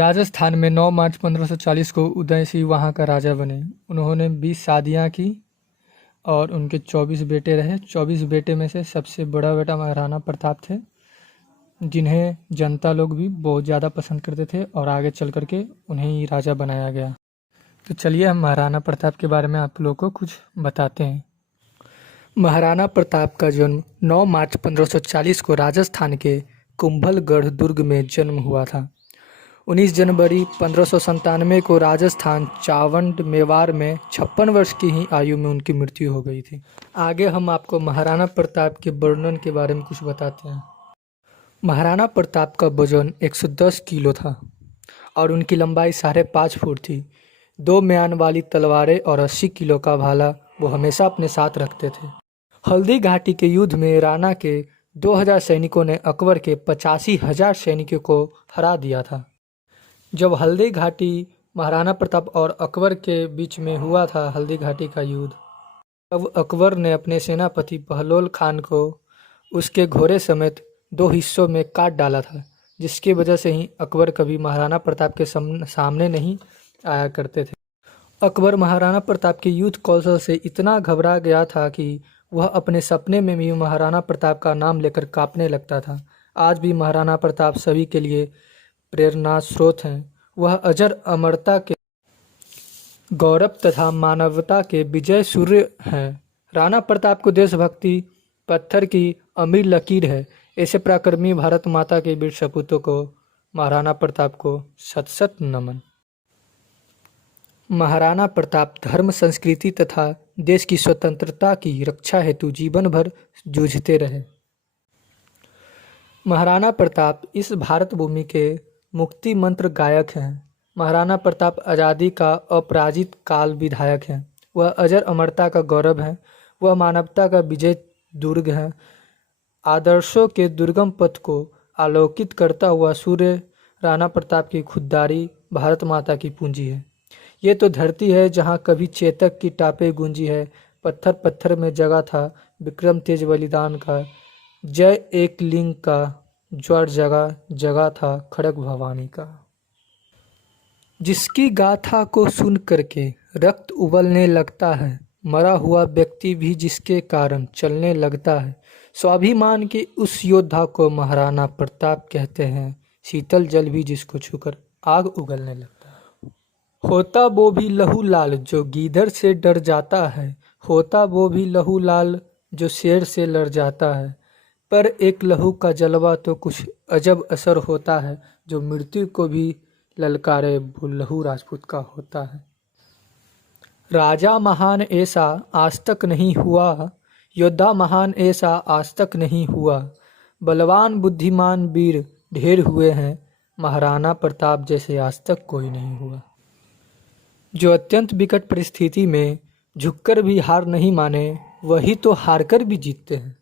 राजस्थान में 9 मार्च 1540 को उदय सिंह वहाँ का राजा बने। उन्होंने 20 शादियाँ की और उनके 24 बेटे रहे। 24 बेटे में से सबसे बड़ा बेटा महाराणा प्रताप थे, जिन्हें जनता लोग भी बहुत ज़्यादा पसंद करते थे और आगे चल कर के उन्हें ही राजा बनाया गया। तो चलिए हम महाराणा प्रताप के बारे में आप लोगों को कुछ बताते हैं। महाराणा प्रताप का जन्म 9 मार्च 1540 को राजस्थान के कुंभलगढ़ दुर्ग में जन्म हुआ था। 19 जनवरी 1597 को राजस्थान चावंड मेवाड़ में 56 वर्ष की ही आयु में उनकी मृत्यु हो गई थी। आगे हम आपको महाराणा प्रताप के वर्णन के बारे में कुछ बताते हैं। महाराणा प्रताप का वजन 110 किलो था और उनकी लंबाई 5.5 फुट थी। 2 म्यान वाली तलवारें और 80 किलो का भाला वो हमेशा अपने साथ रखते थे। हल्दी घाटी के युद्ध में राणा के 2000 सैनिकों ने अकबर के 85,000 सैनिकों को हरा दिया था। जब हल्दी घाटी महाराणा प्रताप और अकबर के बीच में हुआ था हल्दी घाटी का युद्ध, तब अकबर ने अपने सेनापति बहलोल खान को उसके घोड़े समेत 2 हिस्सों में काट डाला था, जिसकी वजह से ही अकबर कभी महाराणा प्रताप के सामने नहीं आया करते थे। अकबर महाराणा प्रताप के युद्ध कौशल से इतना घबरा गया था कि वह अपने सपने में भी महाराणा प्रताप का नाम लेकर कांपने लगता था। आज भी महाराणा प्रताप सभी के लिए प्रेरणा स्रोत हैं। वह अजर अमरता के गौरव तथा मानवता के विजय सूर्य हैं। राणा प्रताप को देशभक्ति पत्थर की अमीर लकीर है। ऐसे पराक्रमी भारत माता के वीर सपूतों को महाराणा प्रताप को शत शत नमन। महाराणा प्रताप धर्म, संस्कृति तथा देश की स्वतंत्रता की रक्षा हेतु जीवन भर जूझते रहे। महाराणा प्रताप इस भारत भूमि के मुक्ति मंत्र गायक हैं। महाराणा प्रताप आज़ादी का अपराजित काल विधायक हैं। वह अजर अमरता का गौरव है। वह मानवता का विजय दुर्ग है। आदर्शों के दुर्गम पथ को आलोकित करता हुआ सूर्य राणा प्रताप की खुददारी भारत माता की पूंजी है। ये तो धरती है जहाँ कभी चेतक की टापे गूंजी है। पत्थर पत्थर में जगा था विक्रम तेज बलिदान का। जय एक लिंग का ज्वर जगा था खड़ग भवानी का। जिसकी गाथा को सुन करके रक्त उबलने लगता है, मरा हुआ व्यक्ति भी जिसके कारण चलने लगता है। स्वाभिमान के उस योद्धा को महाराणा प्रताप कहते हैं। शीतल जल भी जिसको छूकर आग उगलने लगता है। होता वो भी लहू लाल जो गीदड़ से डर जाता है। होता वो भी लहू लाल जो शेर से लड़ जाता है। पर एक लहू का जलवा तो कुछ अजब असर होता है, जो मृत्यु को भी ललकारे वो लहू राजपूत का होता है। राजा महान ऐसा आज तक नहीं हुआ, योद्धा महान ऐसा आज तक नहीं हुआ। बलवान बुद्धिमान वीर ढेर हुए हैं, महाराणा प्रताप जैसे आज तक कोई नहीं हुआ। जो अत्यंत विकट परिस्थिति में झुककर भी हार नहीं माने, वही तो हारकर भी जीतते हैं।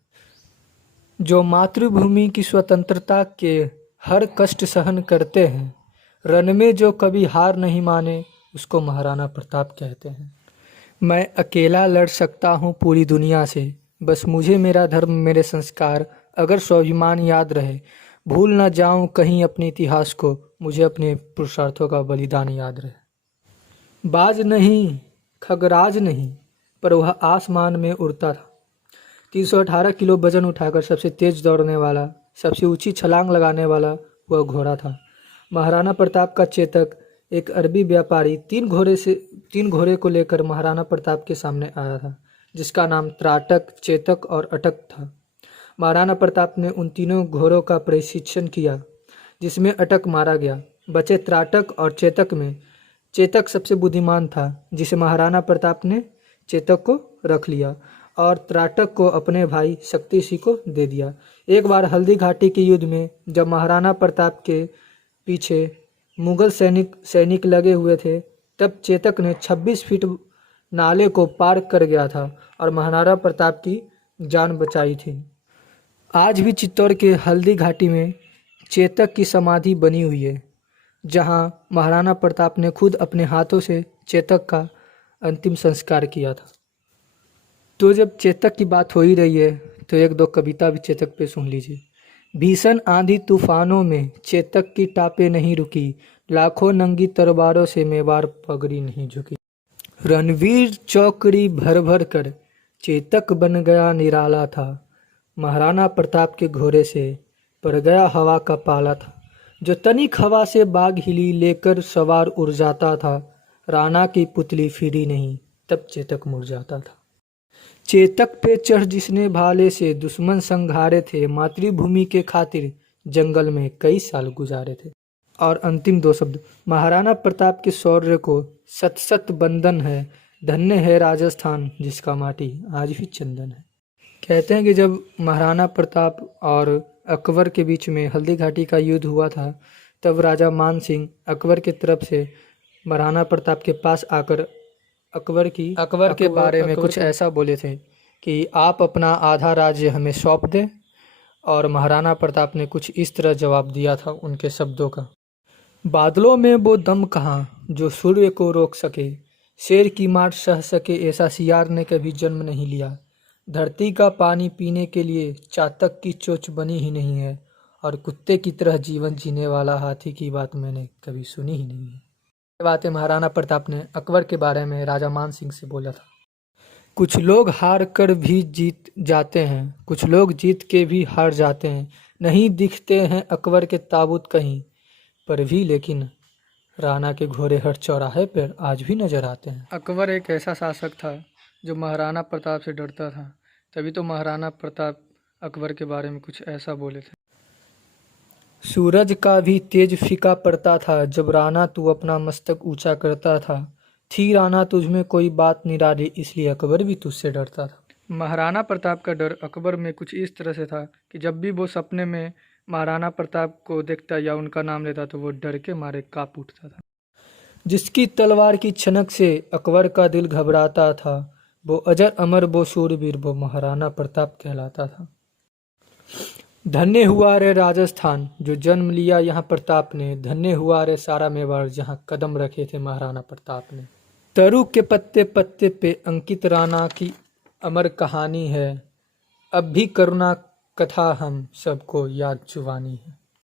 जो मातृभूमि की स्वतंत्रता के हर कष्ट सहन करते हैं, रण में जो कभी हार नहीं माने, उसको महाराणा प्रताप कहते हैं। मैं अकेला लड़ सकता हूँ पूरी दुनिया से, बस मुझे मेरा धर्म मेरे संस्कार अगर स्वाभिमान याद रहे। भूल ना जाऊँ कहीं अपने इतिहास को, मुझे अपने पुरुषार्थों का बलिदान याद रहे। बाज नहीं खगराज नहीं, पर वह आसमान में उड़ता था। 318 किलो वजन उठाकर सबसे तेज दौड़ने वाला, सबसे ऊंची छलांग लगाने वाला वह घोड़ा था। महाराणा प्रताप का चेतक एक अरबी व्यापारी 3 घोड़े को लेकर महाराणा प्रताप के सामने आया था, जिसका नाम त्राटक, चेतक और अटक था। महाराणा प्रताप ने उन तीनों घोड़ों का प्रशिक्षण किया, जिसमें अटक मारा गया। बचे त्राटक और चेतक में चेतक सबसे बुद्धिमान था, जिसे महाराणा प्रताप ने चेतक को रख लिया और त्राटक को अपने भाई शक्ति सिंह को दे दिया। एक बार हल्दी घाटी के युद्ध में जब महाराणा प्रताप के पीछे मुगल सैनिक लगे हुए थे, तब चेतक ने 26 फीट नाले को पार कर गया था और महाराणा प्रताप की जान बचाई थी। आज भी चित्तौड़ के हल्दी घाटी में चेतक की समाधि बनी हुई है, जहां महाराणा प्रताप ने खुद अपने हाथों से चेतक का अंतिम संस्कार किया था। तो जब चेतक की बात हो ही रही है, तो 1-2 कविता भी चेतक पे सुन लीजिए। भीषण आंधी तूफानों में चेतक की टापे नहीं रुकी, लाखों नंगी तलवारों से मेवाड़ पगड़ी नहीं झुकी। रणवीर चौकड़ी भर भर कर चेतक बन गया निराला था। महाराणा प्रताप के घोड़े से पड़ गया हवा का पाला था। जो तनिक हवा से बाग हिली लेकर सवार उड़ जाता था। राणा की पुतली फिरी नहीं तब चेतक मुरझाता था। चेतक पे चढ़ जिसने भाले से दुश्मन संघारे थे। मातृभूमि के खातिर जंगल में कई साल गुजारे थे। और अंतिम दो शब्द, महाराणा प्रताप के शौर्य को सत सत बंदन है। धन्य है राजस्थान जिसका माटी आज भी चंदन है। कहते हैं कि जब महाराणा प्रताप और अकबर के बीच में हल्दी घाटी का युद्ध हुआ था, तब राजा मान सिंह अकबर की तरफ से महाराणा प्रताप के पास आकर अकबर के बारे में कुछ ऐसा बोले थे कि आप अपना आधा राज्य हमें सौंप दें। और महाराणा प्रताप ने कुछ इस तरह जवाब दिया था उनके शब्दों का। बादलों में वो दम कहाँ जो सूर्य को रोक सके। शेर की मार सह सके ऐसा सियार ने कभी जन्म नहीं लिया। धरती का पानी पीने के लिए चातक की चोंच बनी ही नहीं है। और कुत्ते की तरह जीवन जीने वाला हाथी की बात मैंने कभी सुनी ही नहीं है। ये बातें महाराणा प्रताप ने अकबर के बारे में राजा मान सिंह से बोला था। कुछ लोग हार कर भी जीत जाते हैं, कुछ लोग जीत के भी हार जाते हैं। नहीं दिखते हैं अकबर के ताबूत कहीं पर भी, लेकिन राणा के घोड़े हर चौराहे पर आज भी नजर आते हैं। अकबर एक ऐसा शासक था जो महाराणा प्रताप से डरता था। तभी तो महाराणा प्रताप अकबर के बारे में कुछ ऐसा बोले थे। सूरज का भी तेज फीका पड़ता था जब राणा तू अपना मस्तक ऊंचा करता था। थी राणा तुझ में कोई बात निराली इसलिए अकबर भी तुझसे डरता था। महाराणा प्रताप का डर अकबर में कुछ इस तरह से था कि जब भी वो सपने में महाराणा प्रताप को देखता या उनका नाम लेता तो वो डर के मारे कांप उठता था। जिसकी तलवार की छनक से अकबर का दिल घबराता था, वो अजर अमर वो शूरवीर वो महाराणा प्रताप कहलाता था। धन्य हुआ रे राजस्थान जो जन्म लिया यहाँ प्रताप ने। धन्य हुआ रे सारा मेवाड़ जहाँ कदम रखे थे महाराणा प्रताप ने। तरु के पत्ते पत्ते पे अंकित राणा की अमर कहानी है। अब भी करुणा कथा हम सबको याद जुबानी है।